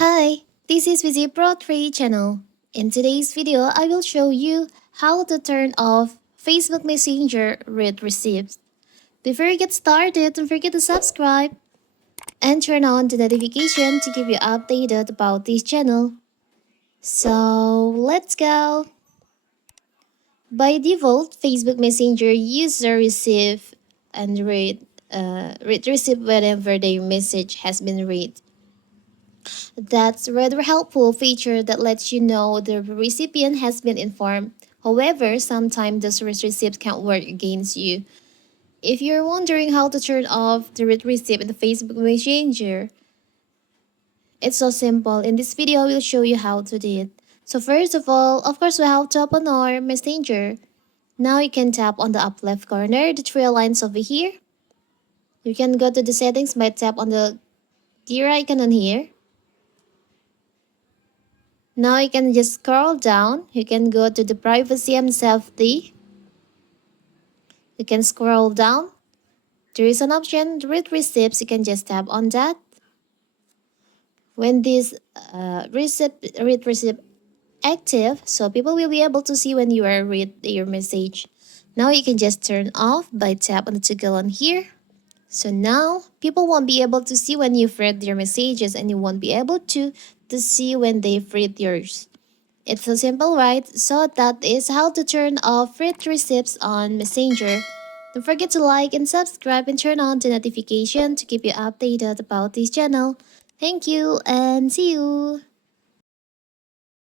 Hi, this is Vizi Pro 3 channel. In today's video, I will show you how to turn off Facebook Messenger read receipts. Before you get started, don't forget to subscribe and turn on the notification to keep you updated about this channel. So, let's go! By default, Facebook Messenger user receive and read receipt whenever their message has been read. That's a rather helpful feature that lets you know the recipient has been informed. However, sometimes those receipts can work against you. If you're wondering how to turn off the read receipt in the Facebook Messenger, it's so simple. In this video, I will show you how to do it. So first of all, of course, we have to open our Messenger. Now you can tap on the up left corner, the three lines over here. You can go to the settings by tap on the gear icon on here. Now you can just scroll down. You can go to the privacy and safety. You can scroll down. There is an option, read receipts. You can just tap on that. When this read receipt active, so people will be able to see when you are read your message. Now you can just turn off by tap on the toggle on here. So now people won't be able to see when you've read their messages, and you won't be able to see when they've read yours. It's so simple, right? So that is how to turn off read receipts on Messenger. Don't forget to like and subscribe and turn on the notification to keep you updated about this channel. Thank you and see you!